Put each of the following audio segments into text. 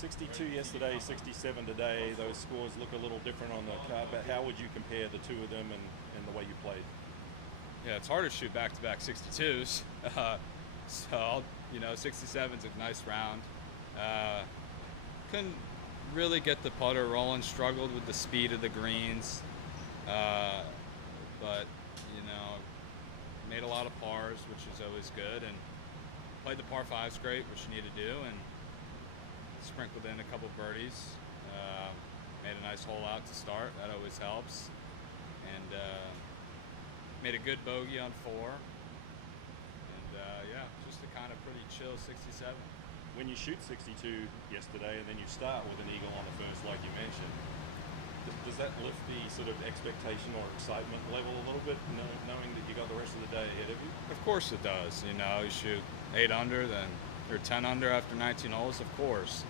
62 yesterday, 67 today. Those scores look a little different on the card, but how would you compare the two of them and the way you played? Yeah, it's hard to shoot back-to-back 62s. So, 67's a nice round. Couldn't really get the putter rolling, struggled with the speed of the greens. But, made a lot of pars, which is always good, and played the par fives great, which you need to do, and sprinkled in a couple birdies. Made a nice hole out to start. That always helps. And made a good bogey on 4. And just a kind of pretty chill 67. When you shoot 62 yesterday and then you start with an eagle on the first, like you mentioned, does that lift the sort of expectation or excitement level a little bit, knowing that you got the rest of the day ahead of you? Of course it does. You shoot 8 under, then or 10 under after 19 holes, of course.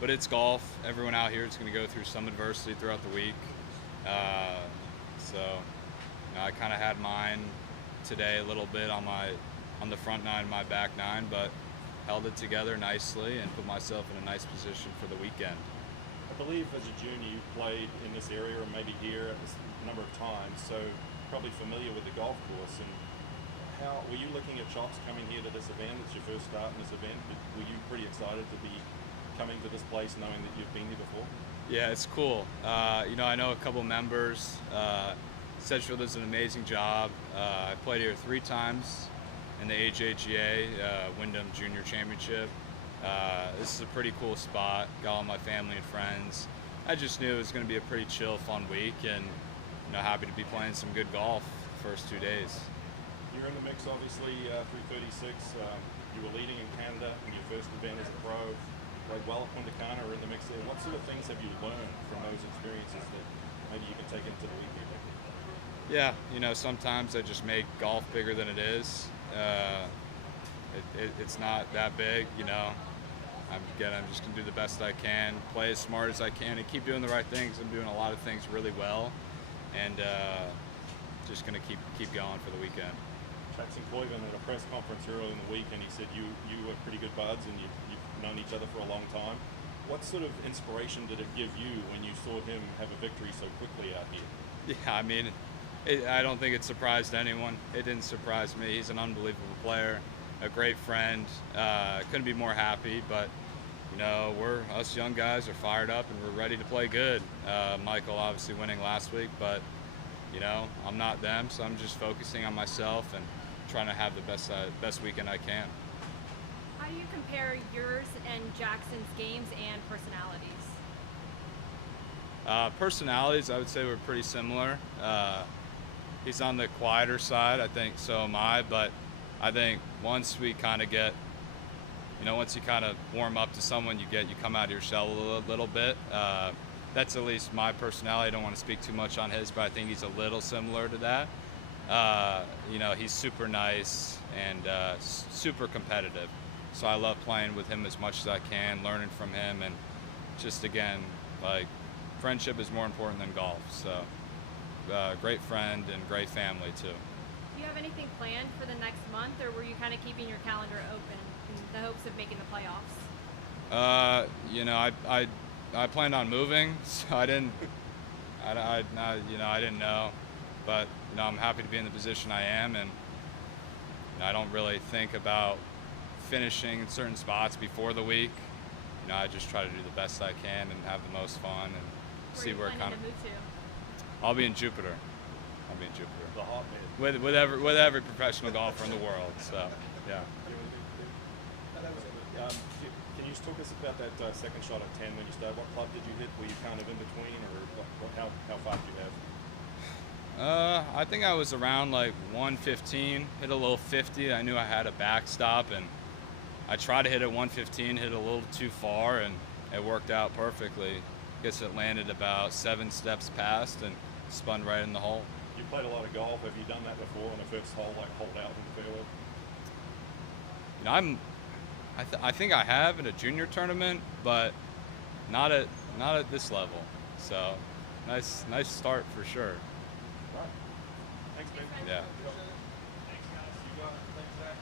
But it's golf. Everyone out here is going to go through some adversity throughout the week. I kind of had mine today a little bit on the front nine, my back nine, but held it together nicely and put myself in a nice position for the weekend. I believe as a junior you played in this area or maybe here a number of times, so probably familiar with the golf course. And how were you looking at shots coming here to this event? It's your first start in this event. Were you pretty excited to be coming to this place knowing that you've been here before? Yeah, it's cool. I know a couple members. Sedgefield does an amazing job. I played here 3 times in the HHGA Wyndham Championship. This is a pretty cool spot. Got all my family and friends. I just knew it was going to be a pretty chill, fun week, and happy to be playing some good golf the first 2 days. You're in the mix, obviously, through 36. You were leading in Canada in your first event as a pro. Played well at Punta Cana, are in the mix there. What sort of things have you learned from those experiences that maybe you can take into the weekend? Yeah, sometimes I just make golf bigger than it is. It's not that big, I'm just going to do the best I can, play as smart as I can, and keep doing the right things. I'm doing a lot of things really well, and just going to keep going for the weekend. Jackson Coyvan at a press conference earlier in the week, and he said you were pretty good buds and you've known each other for a long time. What sort of inspiration did it give you when you saw him have a victory so quickly out here? Yeah, I don't think it surprised anyone. It didn't surprise me. He's an unbelievable player, a great friend. Couldn't be more happy, but us young guys are fired up and we're ready to play good. Michael obviously winning last week, but I'm not them, so I'm just focusing on myself and trying to have the best weekend I can. How do you compare yours and Jackson's games and personalities? Personalities, I would say we're pretty similar. He's on the quieter side, I think, so am I, but I think once we kind of get, once you kind of warm up to someone, you come out of your shell a little bit. That's at least my personality. I don't want to speak too much on his, but I think he's a little similar to that. He's super nice and super competitive. So I love playing with him as much as I can, learning from him, and just, again, friendship is more important than golf. So great friend and great family, too. Do you have anything planned for the next month, or were you kind of keeping your calendar open in the hopes of making the playoffs? I planned on moving, so I didn't know, but I'm happy to be in the position I am, and I don't really think about finishing in certain spots before the week. I just try to do the best I can and have the most fun and see where it kind of. Move to? I'll be in Jupiter. The hotbed. With every professional golfer in the world. So yeah. Can you just talk us about that second shot at 10 when you started? What club did you hit? Were you kind of in between, or how far did you have? I think I was around 115, hit a little 50. I knew I had a backstop, and I tried to hit it 115, hit a little too far, and it worked out perfectly. I guess it landed about 7 steps past and spun right in the hole. You played a lot of golf. Have you done that before in the first hole, hold out in the fairway? I think I have in a junior tournament, but not at this level. So nice start for sure. Right. Thanks, man. Yeah.